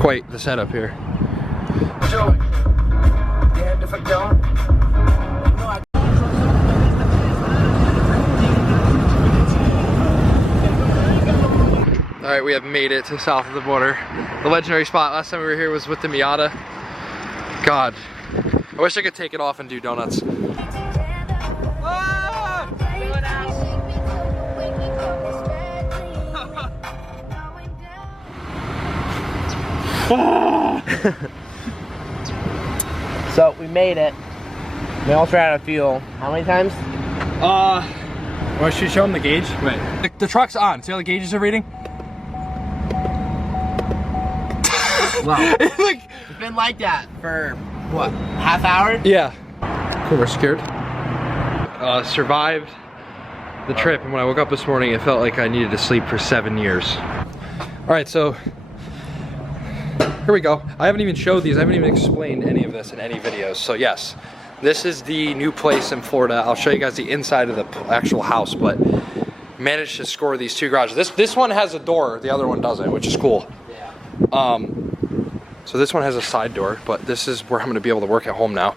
quite the setup here. All right, we have made it to south of the border. The legendary spot last time we were here was with the Miata. God, I wish I could take it off and do donuts. So we made it. We also ran out of fuel. How many times? Well, should we show them the gauge? Wait. The truck's on. See how the gauges are reading? Wow. It's been like that for, what, half hour? Yeah. Cool, we're secured. Survived the trip, and when I woke up this morning, it felt like I needed to sleep for 7 years. All right, so here we go. I haven't even showed these. I haven't even explained any of this in any videos. So yes, this is the new place in Florida. I'll show you guys the inside of the actual house, but managed to score these two garages. This one has a door, the other one doesn't, which is cool. Yeah. So this one has a side door, but this is where I'm gonna be able to work at home now.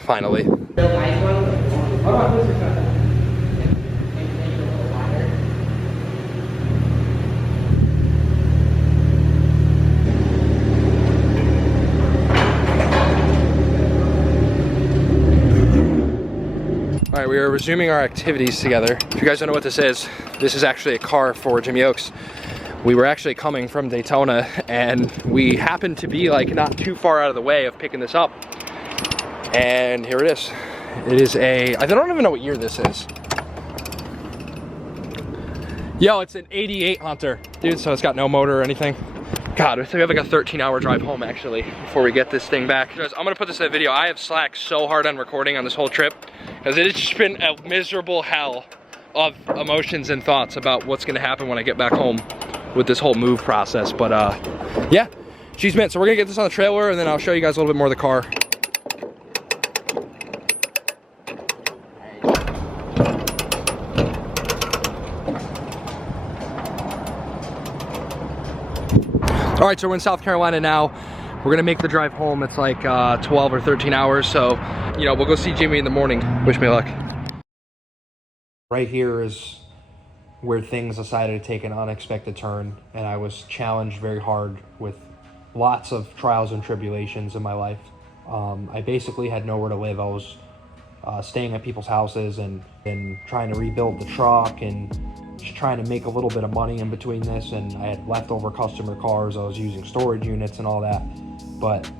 Finally. All right, we are resuming our activities together. If you guys don't know what this is actually a car for Jimmy Oaks. We were actually coming from Daytona, and we happened to be like not too far out of the way of picking this up. And here it is. It is I don't even know what year this is. Yo, it's an 88 Hunter. Dude, so it's got no motor or anything. God, so we have like a 13-hour drive home actually before we get this thing back. Guys, I'm gonna put this in a video. I have slacked so hard on recording on this whole trip because it has just been a miserable hell of emotions and thoughts about what's gonna happen when I get back home with this whole move process. But yeah, geez man, so we're gonna get this on the trailer and then I'll show you guys a little bit more of the car. All right, so we're in South Carolina now. We're gonna make the drive home. It's like 12 or 13 hours. So, you know, we'll go see Jimmy in the morning. Wish me luck. Right here is where things decided to take an unexpected turn, and I was challenged very hard with lots of trials and tribulations in my life. I basically had nowhere to live. I was staying at people's houses and trying to rebuild the truck and just trying to make a little bit of money in between this, and I had leftover customer cars. I was using storage units and all that. But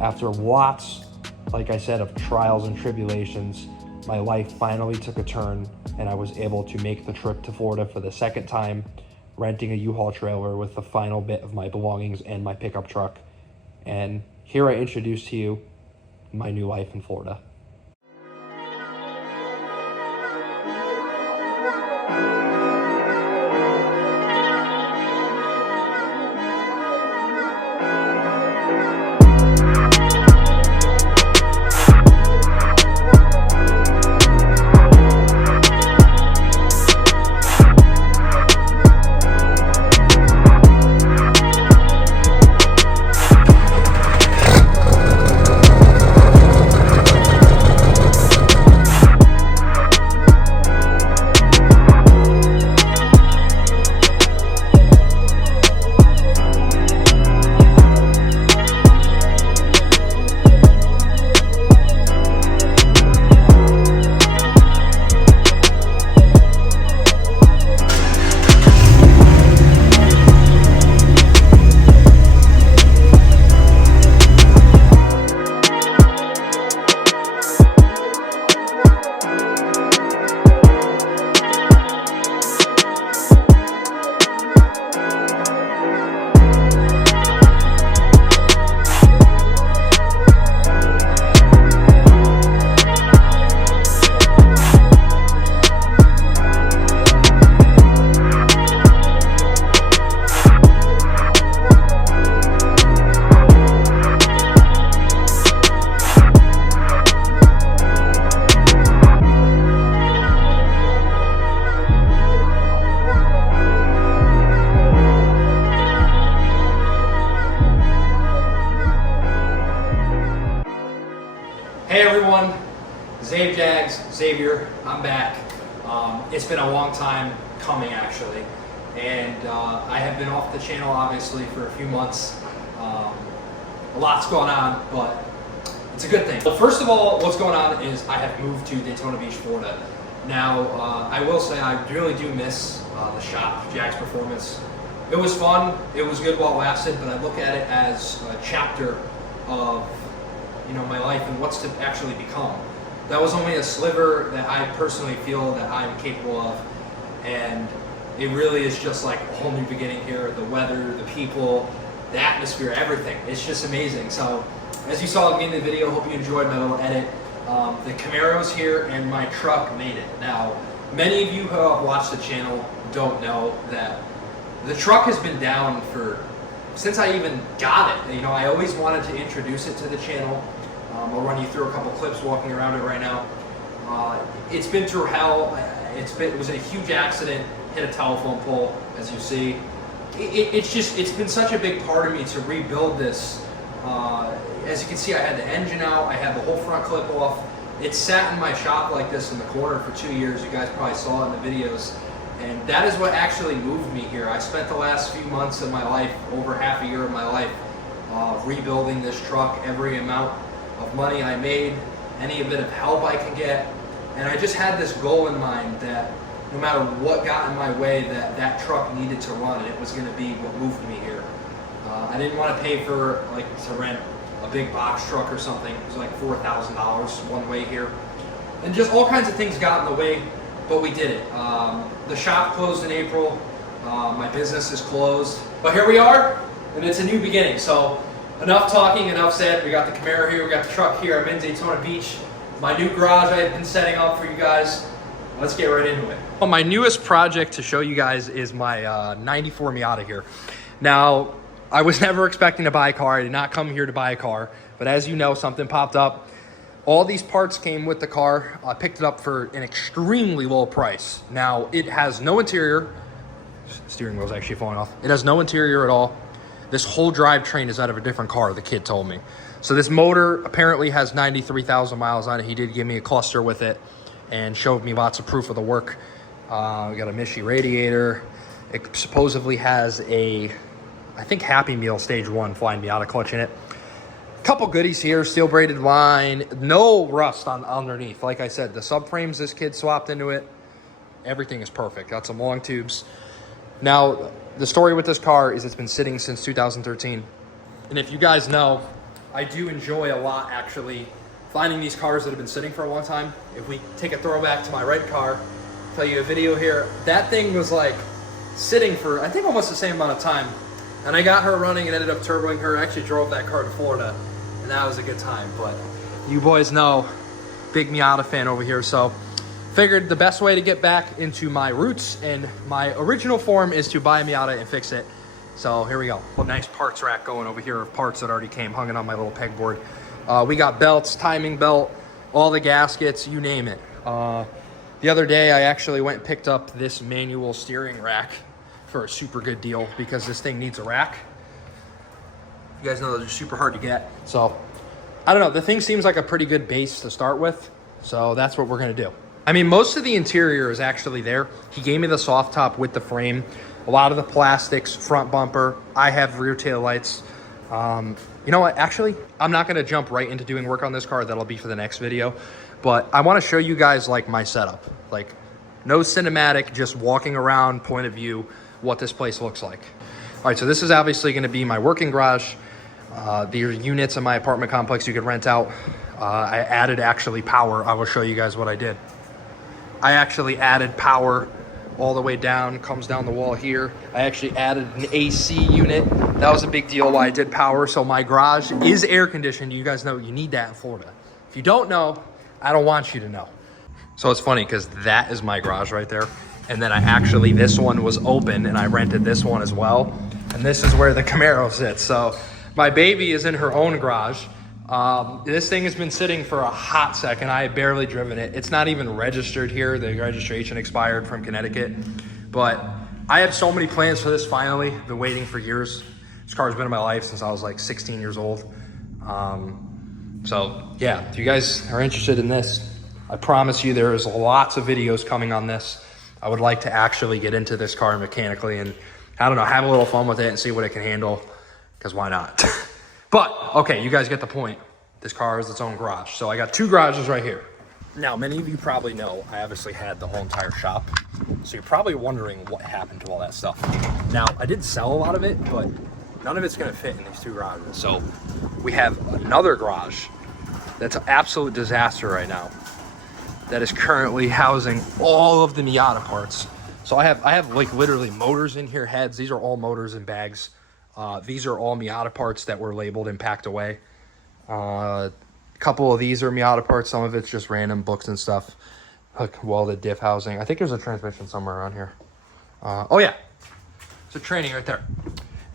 after lots, like I said, of trials and tribulations, my life finally took a turn, and I was able to make the trip to Florida for the second time, renting a U-Haul trailer with the final bit of my belongings and my pickup truck. And here I introduce to you my new life in Florida. Xavier, I'm back. It's been a long time coming actually, and I have been off the channel obviously for a few months. A lot's going on, but it's a good thing. Well, first of all, what's going on is I have moved to Daytona Beach, Florida. Now, I will say I really do miss the shop, Jack's Performance. It was fun, it was good while it lasted, but I look at it as a chapter of, you know, my life and what's to actually become. That was only a sliver that I personally feel that I'm capable of, and it really is just like a whole new beginning here. The weather, the people, the atmosphere, everything. It's just amazing. So, as you saw at the beginning of the video, hope you enjoyed my little edit. The Camaro's here and my truck made it. Now, many of you who have watched the channel don't know that the truck has been down since I even got it. You know, I always wanted to introduce it to the channel. I'll run you through a couple clips walking around it right now. It's been through hell. It was a huge accident, hit a telephone pole, as you see. It's been such a big part of me to rebuild this. As you can see, I had the engine out, I had the whole front clip off. It sat in my shop like this in the corner for 2 years. You guys probably saw it in the videos. And that is what actually moved me here. I spent the last few months of my life, over half a year of my life, rebuilding this truck. Every amount of money I made, any bit of help I can get. And I just had this goal in mind that no matter what got in my way, that truck needed to run, and it was going to be what moved me here. I didn't want to pay for, to rent a big box truck or something. It was like $4,000 one way here. And just all kinds of things got in the way, but we did it. The shop closed in April. My business is closed. But here we are, and it's a new beginning. So enough talking, enough said. We got the Camaro here, we got the truck here. I'm in Daytona Beach. My new garage I've been setting up for you guys. Let's get right into it. Well, my newest project to show you guys is my 94 Miata here. Now, I was never expecting to buy a car. I did not come here to buy a car. But as you know, something popped up. All these parts came with the car. I picked it up for an extremely low price. Now, it has no interior. Steering wheel's actually falling off. It has no interior at all. This whole drivetrain is out of a different car, the kid told me. So this motor apparently has 93,000 miles on it. He did give me a cluster with it and showed me lots of proof of the work. We got a Mishi radiator. It supposedly has a, I think, Happy Meal Stage 1 Flying Miata clutch in it. Couple goodies here, steel braided line, no rust on underneath. Like I said, the subframes this kid swapped into it, everything is perfect. Got some long tubes. Now, the story with this car is it's been sitting since 2013. And if you guys know, I do enjoy a lot actually finding these cars that have been sitting for a long time. If we take a throwback to my red car, tell you a video here, that thing was like sitting for, I think, almost the same amount of time. And I got her running and ended up turboing her. I actually drove that car to Florida, and that was a good time. But you boys know, big Miata fan over here, so figured the best way to get back into my roots and my original form is to buy a Miata and fix it. So here we go. A nice parts rack going over here of parts that already came hung on my little pegboard. We got belts, timing belt, all the gaskets, you name it. The other day I actually went and picked up this manual steering rack for a super good deal because this thing needs a rack. You guys know those are super hard to get. So I don't know, the thing seems like a pretty good base to start with. So that's what we're gonna do. I mean, most of the interior is actually there. He gave me the soft top with the frame. A lot of the plastics, front bumper. I have rear tail lights. You know what, actually, I'm not gonna jump right into doing work on this car. That'll be for the next video. But I wanna show you guys like my setup. Like, no cinematic, just walking around, point of view, what this place looks like. All right, so this is obviously gonna be my working garage. The units in my apartment complex you could rent out. I added actually power. I will show you guys what I did. I actually added power all the way down, comes down the wall here. I actually added an AC unit. That was a big deal why I did power. So my garage is air conditioned. You guys know you need that in Florida. If you don't know, I don't want you to know. So it's funny because that is my garage right there. And then this one was open and I rented this one as well. And this is where the Camaro sits. So my baby is in her own garage. This thing has been sitting for a hot second. I have barely driven it. It's not even registered here. The registration expired from Connecticut. But I have so many plans for this finally. Been waiting for years. This car's been in my life since I was like 16 years old. So yeah, if you guys are interested in this, I promise you there's lots of videos coming on this. I would like to actually get into this car mechanically and, I don't know, have a little fun with it and see what it can handle, because why not? But, okay, you guys get the point. This car has its own garage. So I got 2 garages right here. Now, many of you probably know I obviously had the whole entire shop. So you're probably wondering what happened to all that stuff. Now, I did sell a lot of it, but none of it's gonna fit in these 2 garages. So we have another garage that's an absolute disaster right now that is currently housing all of the Miata parts. So I have like literally motors in here, heads. These are all motors and bags. These are all Miata parts that were labeled and packed away. A couple of these are Miata parts. Some of it's just random books and stuff. Like welded diff housing. I think there's a transmission somewhere around here. Oh yeah, it's a training right there.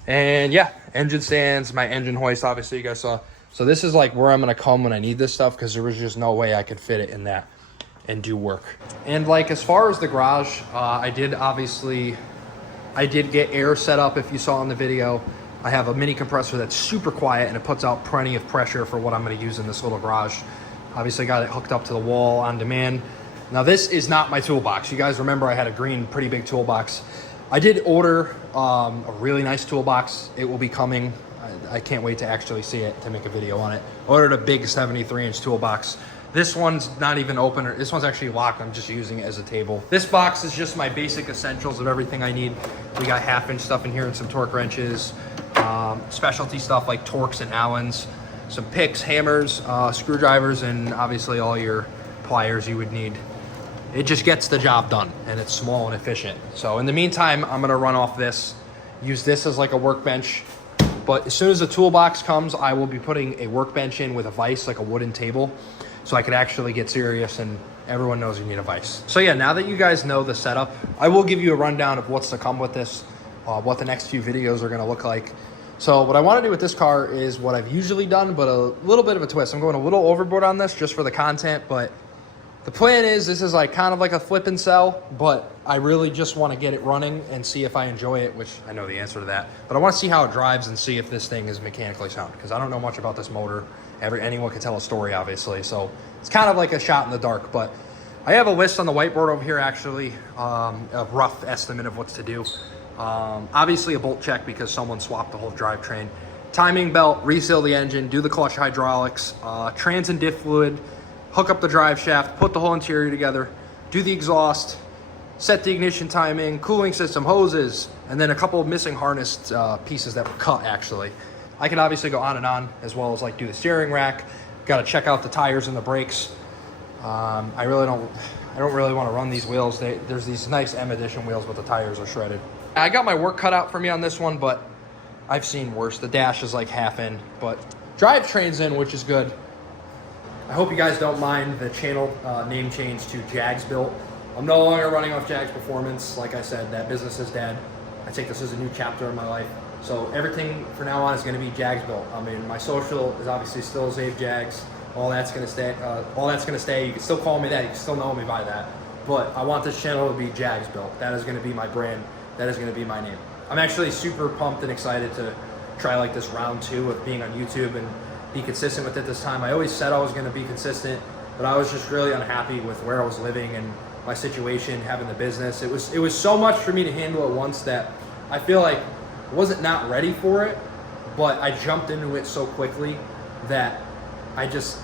And yeah, engine stands, my engine hoist, obviously you guys saw. So this is like where I'm gonna come when I need this stuff, because there was just no way I could fit it in that and do work. And like as far as the garage, I did get air set up. If you saw in the video, I have a mini compressor that's super quiet and it puts out plenty of pressure for what I'm going to use in this little garage. Obviously got it hooked up to the wall on demand. Now this is not my toolbox. You guys remember I had a green pretty big toolbox. I did order a really nice toolbox. It will be coming. I can't wait to actually see it, to make a video on it. Ordered a big 73-inch toolbox. This one's not even open. This one's actually locked. I'm just using it as a table. This box is just my basic essentials of everything I need. We got 1/2-inch stuff in here and some torque wrenches, specialty stuff like Torx and Allens, some picks, hammers, screwdrivers, and obviously all your pliers you would need. It just gets the job done, and it's small and efficient. So in the meantime, I'm gonna run off this, use this as like a workbench. But as soon as the toolbox comes, I will be putting a workbench in with a vise, like a wooden table, so I could actually get serious, and everyone knows you need a vise. So yeah, now that you guys know the setup, I will give you a rundown of what's to come with this, what the next few videos are gonna look like. So what I wanna do with this car is what I've usually done, but a little bit of a twist. I'm going a little overboard on this just for the content, but the plan is this is like kind of like a flip and sell, but I really just wanna get it running and see if I enjoy it, which I know the answer to that. But I wanna see how it drives and see if this thing is mechanically sound, because I don't know much about this motor. Anyone can tell a story, obviously, so it's kind of like a shot in the dark. But I have a list on the whiteboard over here, actually, a rough estimate of what's to do. Obviously a bolt check, because someone swapped the whole drivetrain. Timing belt, reseal the engine, do the clutch hydraulics, trans and diff fluid, hook up the drive shaft, put the whole interior together, do the exhaust, set the ignition timing, cooling system, hoses, and then a couple of missing harness pieces that were cut, actually. I can obviously go on and on, as well as like do the steering rack. Got to check out the tires and the brakes. I don't really want to run these wheels. There's these nice M Edition wheels, but the tires are shredded. I got my work cut out for me on this one, but I've seen worse. The dash is like half in, but drivetrain's in, which is good. I hope you guys don't mind the channel name change to Jags Built. I'm no longer running off Jags Performance. Like I said, that business is dead. I take this as a new chapter in my life. So everything from now on is going to be Jags Built. I mean, my social is obviously still Zave Jags. All that's going to stay. You can still call me that. You can still know me by that. But I want this channel to be Jags Built. That is going to be my brand. That is going to be my name. I'm actually super pumped and excited to try like this round 2 of being on YouTube and be consistent with it this time. I always said I was going to be consistent, but I was just really unhappy with where I was living and my situation, having the business. It was so much for me to handle at once that I feel like I wasn't not ready for it, but I jumped into it so quickly that I just,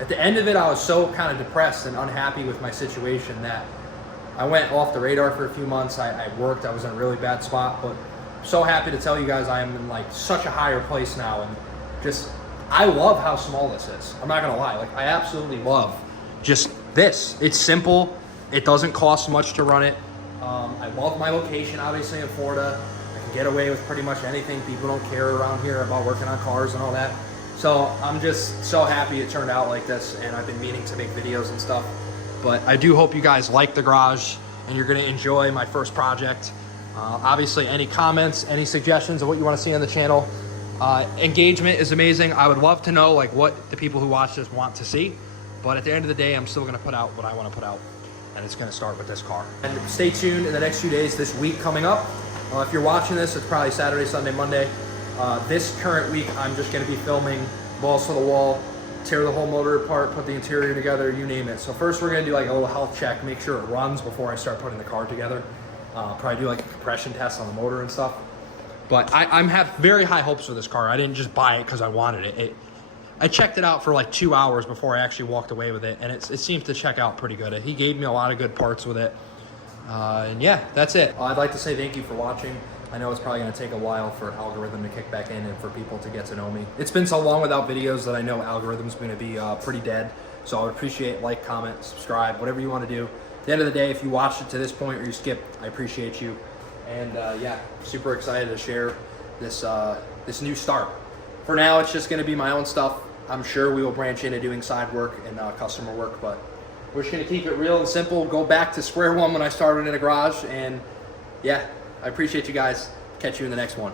at the end of it, I was so kind of depressed and unhappy with my situation that I went off the radar for a few months. I worked, I was in a really bad spot, but I'm so happy to tell you guys I am in like such a higher place now, and just, I love how small this is. I'm not gonna lie, like I absolutely love just this. It's simple, it doesn't cost much to run it. I love my location, obviously in Florida. Get away with pretty much anything. People don't care around here about working on cars and all that. So I'm just so happy it turned out like this, and I've been meaning to make videos and stuff. But I do hope you guys like the garage and you're gonna enjoy my first project. Obviously, any comments, any suggestions of what you wanna see on the channel. Engagement is amazing. I would love to know like what the people who watch this want to see. But at the end of the day, I'm still gonna put out what I wanna put out. And it's gonna start with this car. And stay tuned in the next few days, this week coming up. If you're watching this, it's probably Saturday, Sunday, Monday. This current week, I'm just gonna be filming balls to the wall, tear the whole motor apart, put the interior together, you name it. So first we're gonna do like a little health check, make sure it runs before I start putting the car together. Probably do like a compression test on the motor and stuff. But I have very high hopes for this car. I didn't just buy it because I wanted it. I checked it out for like 2 hours before I actually walked away with it, and it seems to check out pretty good. He gave me a lot of good parts with it. And yeah, that's it. I'd like to say thank you for watching. I know it's probably going to take a while for Algorithm to kick back in and for people to get to know me. It's been so long without videos that I know Algorithm's going to be pretty dead. So I would appreciate like, comment, subscribe, whatever you want to do. At the end of the day, if you watched it to this point or you skipped, I appreciate you. And yeah, super excited to share this this new start. For now, it's just going to be my own stuff. I'm sure we will branch into doing side work and customer work, but we're just going to keep it real and simple. Go back to square one when I started in a garage, and yeah, I appreciate you guys. Catch you in the next one.